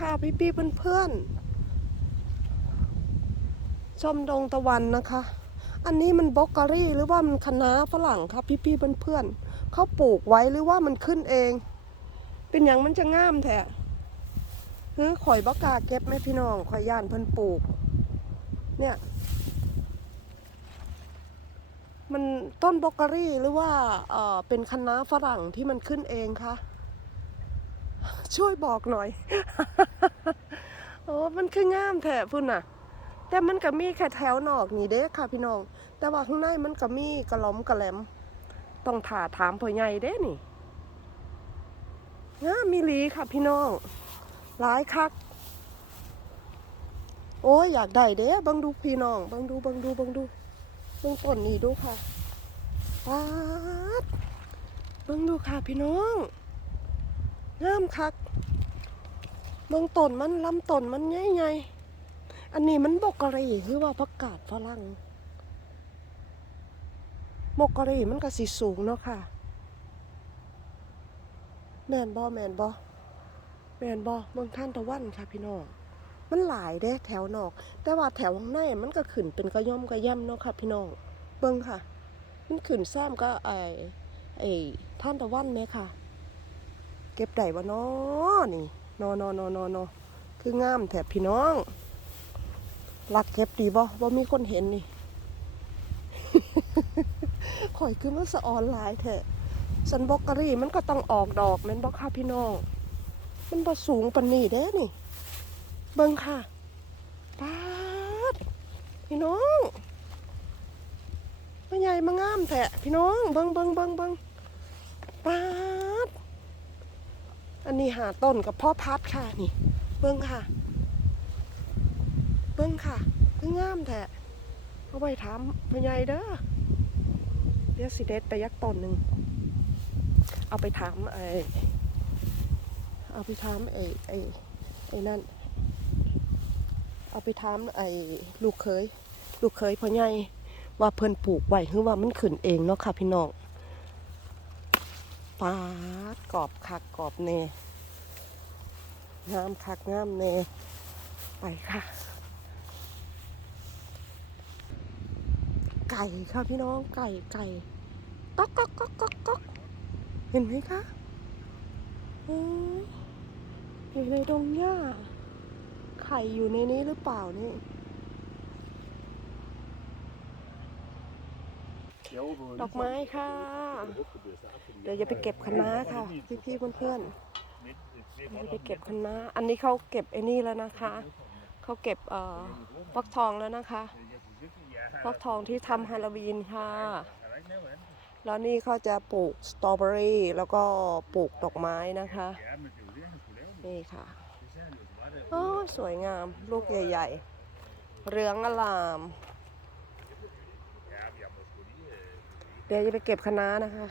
ค่ะพี่พี่ๆเพื่อนชมดงตะวันนะคะ อันนี้มันบล็อกเกอรี่หรือว่ามันคะน้าฝรั่งครับพี่พี่ๆเพื่อนเขาปลูกไว้หรือว่ามันขึ้นเอง เป็นอย่างมันจะง่ามแท้เฮ้ยข่อยบกล้าเก็บไหมพี่น้องข่อยย่านเพิ่นปลูก เนี่ยมันต้นบล็อกเกอรี่หรือว่าเอ่อเป็นคะน้าฝรั่งที่มันขึ้นเองคะ ช่วยบอกหน่อย โอ้มันคืองามแท้พุ่นน่ะ แต่มันก็มีแค่แถวนอกนี่เด้ค่ะพี่น้อง แต่ว่าข้างในมันก็มีกระล้อมกระแหลม ต้องถาถามพ่อใหญ่เด้นี่งามมีลีค่ะพี่น้อง หลายคัก โอ้ยอยากได้เด้บังดูพี่น้องบังดูบังดูบังดูบังต้นนี่ดูค่ะป๊าดบังดูค่ะพี่น้องงามคัก เมืองต้นมันลำต้นมันใหญ่ๆอันนี้มันบกกะรีคือว่าผักกาดฝรั่งบกกะรีมันก็สิสูงเนาะค่ะ แมนบ่แมนบ่แมนบ่เมืองท่านตะวันค่ะพี่น้องมันหลายเด้แถวนอก แต่ว่าแถวข้างในมันก็ขึ้นเป็นกระย่อมกระย่ำเนาะค่ะพี่น้องเบิ่งค่ะ มันขึ้นแซมก็ไอ้ไอ้ท่านตะวันไหมค่ะ เก็บได้บ่นอนี่ นอนอนอนอนอคืองามแถบพี่น้องรักเก็บดีบ่บ่มีคนเห็นนี่ข่อยคือมันสะออนหลายแท้สันบอกกะรี่มันก็ต้องออกดอกแม่นบ่ค่ะพี่น้อง มันบ่สูงปานนี้เด้นี่ เบิ่งค่ะปาดพี่น้องมันใหญ่มางามแท้พี่น้อง เบิ่งเบิ่งเบิ่งเบิ่งปาด อันนี้หาต้นกับพ่อพัดค่ะนี่ เบิ้งค่ะ เบิ้งค่ะคืองามแท้เอาไปถามพ่อใหญ่เด้อเดี๋ยวสิเด็ดไปยักต้นหนึ่งเอาไปถามไอเอาไปถามไอไอไอนั่น เอาไปถามไอลูกเคย ลูกเคยพ่อใหญ่ว่าเพิ่นปลูกไว้หรือว่ามันขึ้นเองเนาะค่ะพี่น้อง ปาดกรอบคักกรอบเนงามคักงามเนไปค่ะ ไก่ค่ะพี่น้องไก่ไก่ก๊อกก๊อกก๊อกก๊อกก๊อกเห็นไหมคะเอ้ยอยู่ในดงหญ้าไข่อยู่ในนี้หรือเปล่านี่ ดอกไม้ค่ะ เดี๋ยวจะไปเก็บคะน้าค่ะพี่ๆเพื่อนๆเดี๋ยวจะไปเก็บคะน้าอันนี้เขาเก็บไอ้นี่แล้วนะคะ เขาเก็บเอ่อฟักทองแล้วนะคะฟักทองที่ทำฮาโลวีนค่ะ แล้วนี่เขาจะปลูกสตรอเบอรี่แล้วก็ปลูกดอกไม้นะคะ นี่ค่ะโอ้สวยงาม ลูกใหญ่ ๆ เรืองอลาม เดี๋ยวจะไปเก็บคะน้านะคะ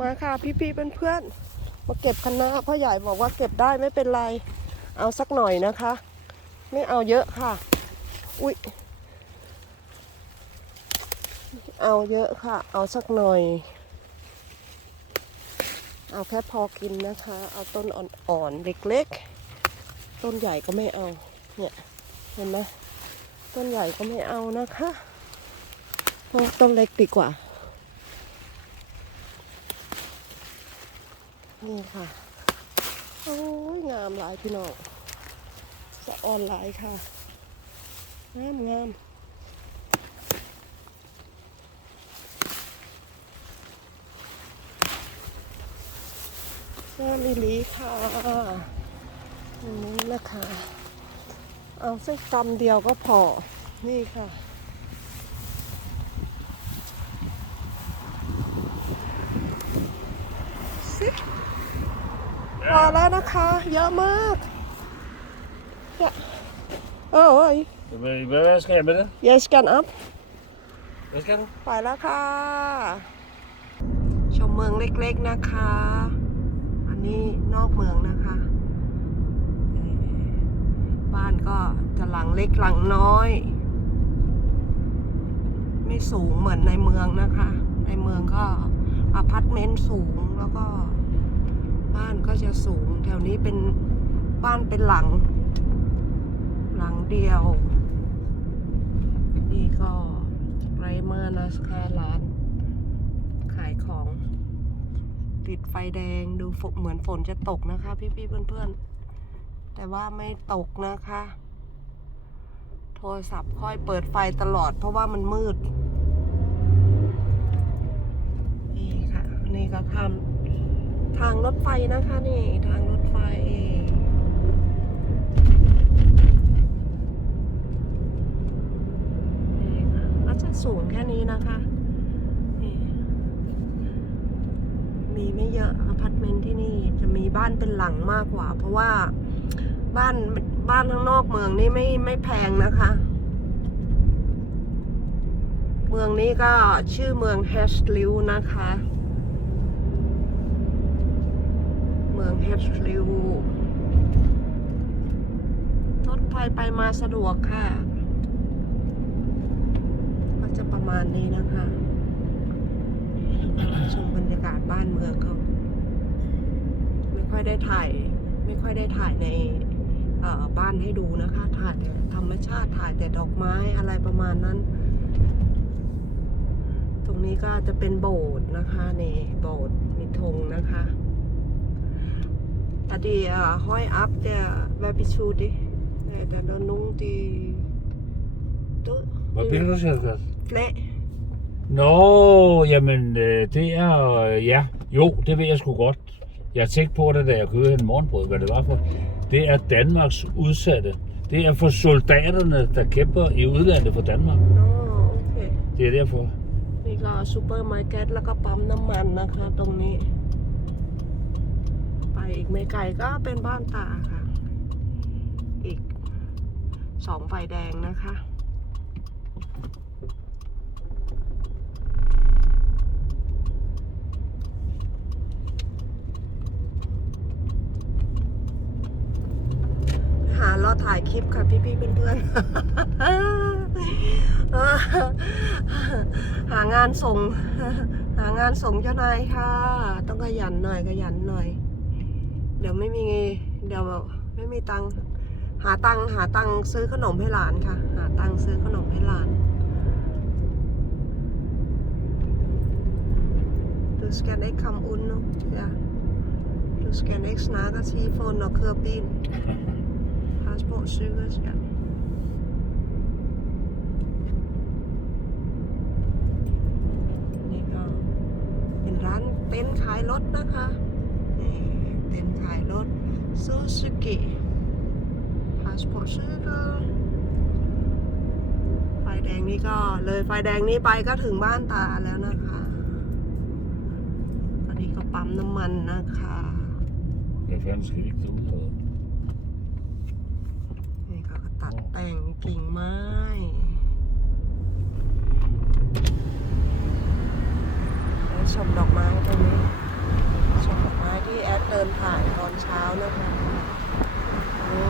มาค่ะพี่ๆเพื่อนๆมาเก็บคะน้าพ่อใหญ่บอกว่าเก็บได้ไม่เป็นไร เอาสักหน่อยนะคะ ไม่เอาเยอะค่ะ อุ๊ยเอาเยอะค่ะ เอาสักหน่อย เอาแค่พอกินนะคะ เอาต้นอ่อนๆเล็กๆ ต้นใหญ่ก็ไม่เอา เนี่ยเห็นไหมต้นใหญ่ก็ไม่เอานะคะเอาะต้นเล็กดีกว่า นี่ค่ะ โอ้ยงามหลายพี่น้องสะออนหลายค่ะ งามงามงามอีลีค่ะ นนี้นะคะ เอาสักกำเดียวก็พอ นี่ค่ะสิพอแล้วนะคะ เยอะมากเนี่ยเออเอ้ย Waar ska jag med det? yes can up Vad ska du? ไปแล้วค่ะ ชมเมืองเล็กๆนะคะ อันนี้นอกเมืองนะคะเอ่อ บ้านก็จะหลังเล็กหลังน้อย ไม่สูงเหมือนในเมืองนะคะ ในเมืองก็อพาร์ตเมนต์สูงแล้วก็ บ้านก็จะสูง แถวนี้เป็นบ้านเป็นหลัง หลังเดียว นี่ก็ไรมานะสแคร้าน ขายของ ติดไฟแดงดูเหมือนฝนจะตกนะคะ พี่ๆเพื่อนๆ แต่ว่าไม่ตกนะคะ โทรศัพท์ค่อยเปิดไฟตลอดเพราะว่ามันมืด นี่ค่ะ นี่ก็ทำทางรถไฟนะคะนี่ทางรถไฟนี่ค่ะก็จะสูงแค่นี้นะคะมีไม่เยอะอพาร์ตเมนต์ที่นี่จะมีบ้านเป็นหลังมากกว่า เพราะว่า บ้านบ้านข้างนอกเมืองนี่ไม่ไม่แพงนะคะ เมืองนี้ก็ชื่อเมืองแฮชลิวนะคะ เมืองแฮชลิวรถไฟไปมาสะดวกค่ะ ก็จะประมาณนี้นะคะชมบรรยากาศบ้านเมืองเขาไม่ค่อยได้ถ่าย ไม่ค่อยได้ถ่ายใน บ้านให้ดูนะคะ ถ่ายแต่ธรรมชาติถ่ายแต่ดอกไม้อะไรประมาณนั้น ตรงนี้ก็จะเป็นโบสถ์นะคะนี่โบสถ์มีธงนะคะอะดีอะห้อยอัพเดเวบิชูดิแต่โดนนุ่งดีตุ๊ Hvad bliver du selv gør? เฟละ Nå, jamen øh, det er, øh, ja, jo, det ved jeg sgu godt. Jeg tænkte på det, da jeg købte en morgenbrød, hvad det var for. Det er Danmarks udsatte. Det er for soldaterne, der kæmper i udlandet for Danmark. โอ้โอเค Det er derfor. นี่ก็ซูเปอร์มาร์เก็ตแล้วก็ปั๊มน้ำมันนะคะ ตรงนี้ ไปอีกไม่ไกลก็เป็นบ้านตาค่ะ อีกสองไฟแดงนะคะ หารอถ่ายค ลิปค่ะ พี่ๆเพื่อนๆหางานส่ง หางานส่งเจ้านายค่ะ ต้องขยันหน่อยขยันหน่อย เดี๋ยวไม่มีเดี๋ยวไม่มีตังหาตังหาตังซื้อขนมให้หลานค่ะ หาตังซื้อขนมให้หลาน Du skal ikke komme ud nu. Ja. Du skal ikke snakke og sige, få når kører bil. Pas på cykel, skal. นี่ก็เเป็นร้านเต็นท์ขายรถนะคะนี่เต็นท์ขายรถซูซูกิพาสปอร์ตซื้อก็ไฟแดงนี่ก็เลยไฟแดงนี้ไปก็ถึงบ้านตาแล้วนะคะ ตอนนี้ก็ปั๊มน้ำมันนะคะ Hvad fanden skal vi ikke derud? og- นี่ ตัดแต่งกิ่งไม้แล้ชมดอกไม้ตรงนี้ ชมดอกไม้ที่แอดเดินถ่ายตอนเช้านะคะนี่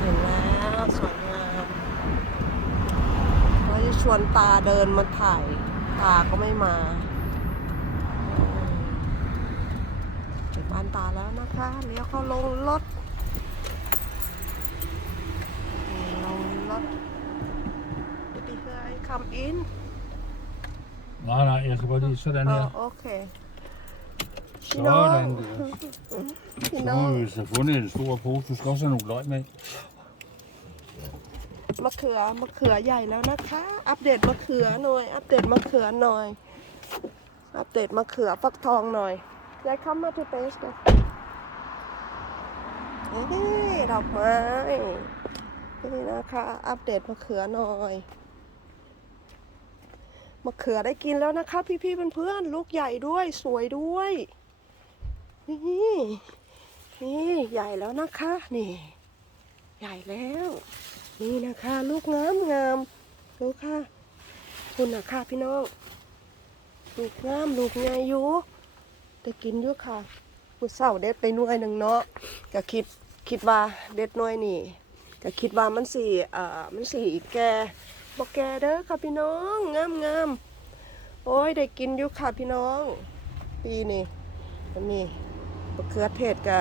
ถึงแล้วสวยงามว่าจะชวนตาเดินมาถ่าย ตาก็ไม่มาถึงบ้านตาแล้วนะคะเลี้ยวเข้าลงรถ ลงรถ Baby here I come in Nej, nej, jeg skal bare lige sådan อ๋อ her. โอเคพี่น้อง Sådan der. พี่ Så น้อง må vi have fundet en stor pose. Du skal også have nogle løg med. มะเขือมะเขือใหญ่แล้วนะคะ อัปเดตมะเขือหน่อย อัปเดตมะเขือหน่อย อัปเดตมะเขือฟักทองหน่อยยายเข้ามาที่เปสเลยนี่ดอกไม้นี่นะคะ อัปเดตมะเขือหน่อย มะเขือได้กินแล้วนะคะ พี่ๆเพื่อนๆลูกใหญ่ด้วยสวยด้วย นี่นี่ใหญ่แล้วนะคะ นี่ ใหญ่แล้ว นี่นะคะ ลูกงามงามดูค่ะ คุณนะค่ะพี่น้องลูกงามลูกใหญ่อยู่แต่กินอยู่ค่ะผู้เศร้าเด็ดไปน่วยหนึ่งเนาะก็คิดคิดว่าเด็ดน่วยนี่ก็คิดว่ามันสี่เอ่อมันสี่แก บอกแกเด้อค่ะพี่น้องงามงามโอ้ยได้กินอยู่ค่ะพี่น้อง ปีนี้มันนี่มะเขือเทศกะ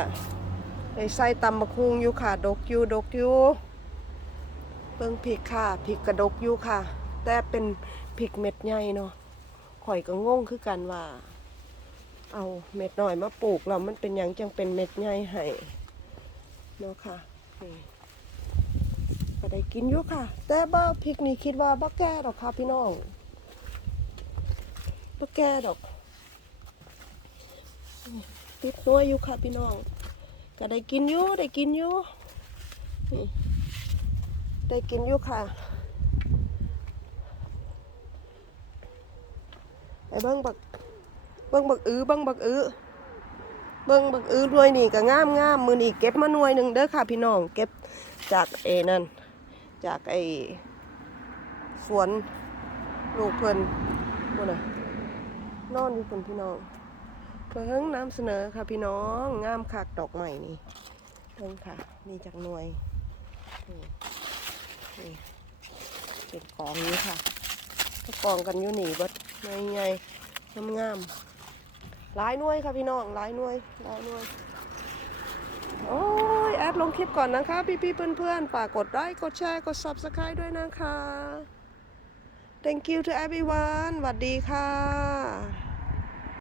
ได้ใส่ตำมะคุงอยู่ค่ะ ดกอยู่ดกอยู่เบิ่งพริกค่ะพริกกระดกอยู่ค่ะ แต่เป็นพริกเม็ดใหญ่เนาะข่อยก็งงคือกันว่า เอาเม็ดหน่อยมาปลูกแล้วมันเป็นยังจังเป็นเม็ดใหญ่ให้เนาะค่ะนี่ ได้กินอยู่ค่ะ แต่บ่พริกนี่คิดว่าบ่แก่ดอกค่ะพี่น้องบ่แก่ดอกติดนัวอยู่ค่ะพี่น้อง ก็ได้กินอยู่ได้กินอยู่ได้กินอยู่ค่ะไปเบิ่งบักเบิ่งบักอื้อเบิ่งบักอื้อเบิ่งบักอื้อหน่วยนี่ก็งามงามมือนี่เก็บมาหน่วยหนึ่งเด้อค่ะพี่น้องเก็บจากเอนั่น จากไอสวนลูกเพิ่นพุ่นะนอนอยู่เพิ่นพี่น้องเพิ่งนำเสนอค่ะพี่น้องงามคักดอกใหม่นี่เพิ่งค่ะนี่จากหน่วยนี่นี่เป็นกองนี้ค่ะก็กองกันอยู่นี่เบิดใหญ่ๆงามๆหลายหน่วยค่ะพี่น้องหลายหน่วยหลายหน่วยโอ้ แอดลงคลิปก่อนนะคะ พี่ๆเพื่อนๆฝากกดไลค์กดแชร์กด subscribe ด้วยนะคะ thank you to everyone สวัสดีค่ะ